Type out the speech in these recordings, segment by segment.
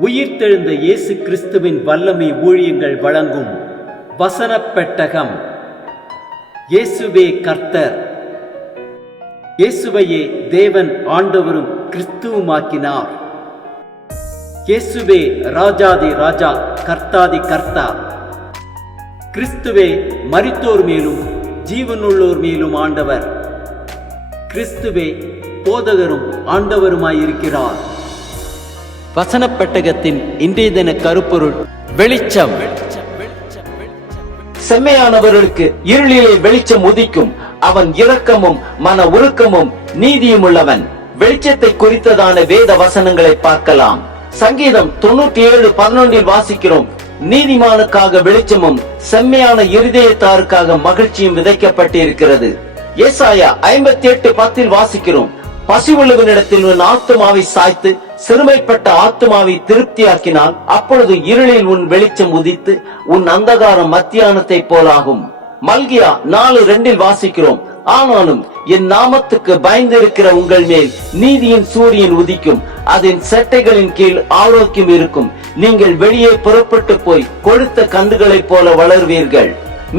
உயிர்த்தெழுந்த இயேசு கிறிஸ்துவின் வல்லமை ஊழியங்கள் வழங்கும் வசனப் பெட்டகம். இயேசுவே கர்த்தர். இயேசுவையே தேவன் ஆண்டவரும் கிறிஸ்துவுமாக்கினார். இயேசுவே ராஜாதி ராஜா, கர்த்தாதி கர்த்தா. கிறிஸ்துவே மரித்தோர் மேலும் ஜீவனுள்ளோர் மேலும் ஆண்டவர். கிறிஸ்துவே போதகரும் ஆண்டவருமாயிருக்கிறார். வசனப் பெட்டகத்தின் இன்றைய தின கருப்பொருள் வெளிச்சம். செம்மையானவர்களுக்கு இருளிலே வெளிச்சம் உதிக்கும். அவன் இரக்கமும் மன உருக்கமும் நீதியும் உள்ளவன். வெளிச்சத்தை குறித்ததான வேத வசனங்களை பார்க்கலாம். சங்கீதம் 97:11 வாசிக்கிறோம், நீதிமானுக்காக வெளிச்சமும் செம்மையான இருதயத்தாருக்காக மகிழ்ச்சியும் விதைக்கப்பட்டிருக்கிறது. ஏசாயா 58:10 வாசிக்கிறோம், பசிவுள்ளவனிடத்தில் உன் ஆத்துமாவை சாய்த்து சிறுமைப்பட்ட ஆத்துமாவை திருப்தியாக்கினால் அப்பொழுது இருளில் உன் வெளிச்சம் உதித்து உன் அந்தகாரம் மத்தியானத்தை போலாகும். மல்கியா 4:2 வாசிக்கிறோம், ஆனாலும் என் நாமத்துக்கு பயந்திருக்கிற உங்கள் மேல் நீதியின் சூரியன் உதிக்கும், அதன் செட்டைகளின் கீழ் ஆரோக்கியம் இருக்கும். நீங்கள் வெளியே புறப்பட்டு போய் கொழுத்த கன்றுகளைப் போல வளர்வீர்கள்.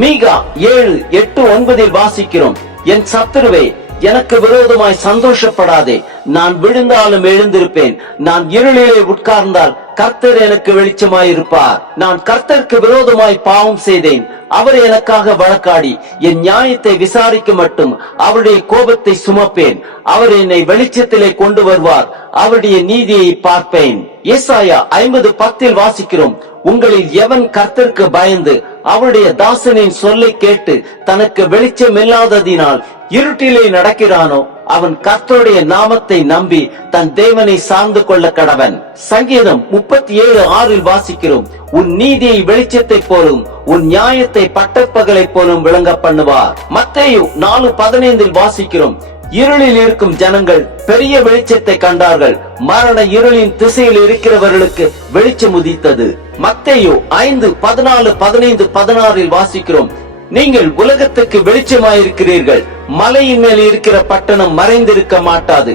மீகா 7:8-9 வாசிக்கிறோம், என் சத்துருவே, எனக்கு விரோதமாய் சந்தோஷப்படாதே, நான் விழுந்தாலும் எழுந்திருப்பேன். நான் இருளிலே உட்கார்ந்தால் கர்த்தர் எனக்கு வெளிச்சமாயிருப்பார். நான் கர்த்தருக்கு விரோதமாய் பாவம் செய்தேன், அவர் எனக்காக வழக்காடி என் நியாயத்தை விசாரிக்க மட்டும் அவருடைய கோபத்தை சுமப்பேன். அவர் என்னை வெளிச்சத்திலே கொண்டு வருவார், அவருடைய நீதியை பார்ப்பேன். ஏசாயா 50:10 வாசிக்கிறோம், உங்களில் எவன் கர்த்தருக்கு பயந்து அவருடைய தாசனின் சொல்லை கேட்டு தனக்கு வெளிச்சம் இல்லாததினால் இருட்டிலே நடக்கிறானோ அவன் கர்த்தருடைய நாமத்தை நம்பி தன் தேவனை சார்ந்து கொள்ள கடவன். சங்கீதம் 37:6 வாசிக்கிறோம், உன் நீதியை வெளிச்சத்தை போலும் உன் நியாயத்தை பட்டப்பகலை போலும் விளங்க பண்ணுவார். மத்தேயு 4:15 வாசிக்கிறோம், இருளில் இருக்கும் ஜனங்கள் பெரிய வெளிச்சத்தை கண்டார்கள், மரண இருளின் திசையில் இருக்கிறவர்களுக்கு வெளிச்சம் உதித்தது. மத்தேயு 5:14-15-16 வாசிக்கிறோம், நீங்கள் உலகத்துக்கு வெளிச்சமாயிருக்கிறீர்கள். மலையின் மேல் இருக்கிற பட்டணம் மறைந்திருக்க மாட்டாது.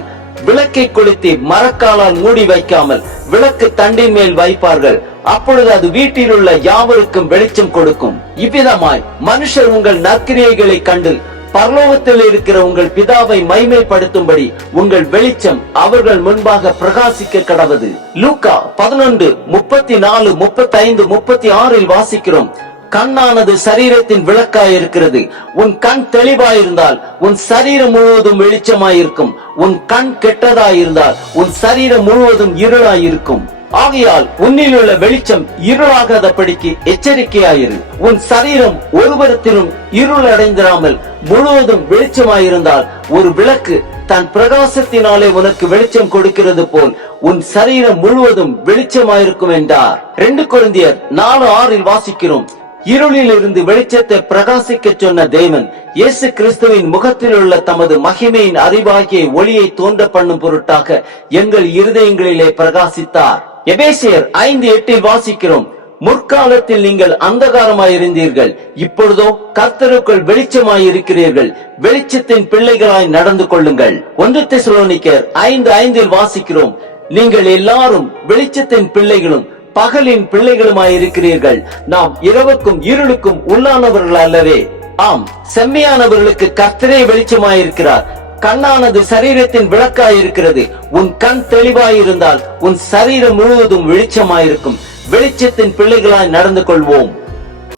விளக்கை கொளுத்தி மரக்காலால் மூடி வைக்காமல் விளக்கு தண்டின் மேல் வைப்பார்கள், அப்பொழுது அது வீட்டில் உள்ள யாவருக்கும் வெளிச்சம் கொடுக்கும். இவ்விதமாய் மனுஷர் உங்கள் நற்கிரியைகளை கண்டு பரலோகத்தில் இருக்கிற உங்கள் பிதாவை மைமைப்படுத்தும்படி உங்கள் வெளிச்சம் அவர்கள் முன்பாக பிரகாசிக்க கடவது. லூக்கா 11:34-35-36 வாசிக்கிறோம், கண்ணானது சரீரத்தின் விளக்காயிருக்கிறது. உன் கண் தெளிவாயிருந்தால் உன் சரீரம் முழுவதும் வெளிச்சமாயிருக்கும். உன் கண் கெட்டதாயிருந்தால் உன் சரீரம் முழுவதும் இருளாயிருக்கும். ஆகையால் உன்னில் உள்ள வெளிச்சம் இருளாகாதபடிக்கு எச்சரிக்கையாயிரு. உன் சரீரம் ஒருவரத்திலும் இருள் அடைந்திராமல் முழுவதும் வெளிச்சமாயிருந்தால் ஒரு விளக்கு தன் பிரகாசத்தினாலே உனக்கு வெளிச்சம் கொடுக்கிறது போல் உன் சரீரம் முழுவதும் வெளிச்சமாயிருக்கும் என்றார். 2 கொரிந்தியர் 4:6 வாசிக்கிறோம், இருளில் இருந்து வெளிச்சத்தை பிரகாசிக்க சொன்ன தேவன் இயேசு கிறிஸ்துவின் முகத்தில் உள்ள தமது மகிமையின் அறிவாகிய ஒளியை தோன்ற பண்ணும் பொருட்டாக எங்கள் இருதயங்களிலே பிரகாசித்தார். எபேசியர் 5:8 வாசிக்கிறோம், முற்காலத்தில் நீங்கள் அந்தகாரமாயிருந்தீர்கள், இப்பொழுதோ கர்த்தருக்குள் வெளிச்சமாயிருக்கிறீர்கள். வெளிச்சத்தின் பிள்ளைகளாய் நடந்து கொள்ளுங்கள். 1 தெசலோனிக்கர் 5:5 வாசிக்கிறோம், நீங்கள் எல்லாரும் வெளிச்சத்தின் பிள்ளைகளும் பகலின் பிள்ளைகளுமாயிருக்கிறீர்கள். நாம் இரவுக்கும் இருளுக்கும் உள்ளானவர்கள் அல்லவே. ஆம், செம்மையானவர்களுக்கு கர்த்தரே வெளிச்சமாயிருக்கிறார். கண்ணானது சரீரத்தின் விளக்காயிருக்கிறது. உன் கண் தெளிவாயிருந்தால் உன் சரீரம் முழுவதும் வெளிச்சமாயிருக்கும். வெளிச்சத்தின் பிள்ளைகளாய் நடந்து கொள்வோம்.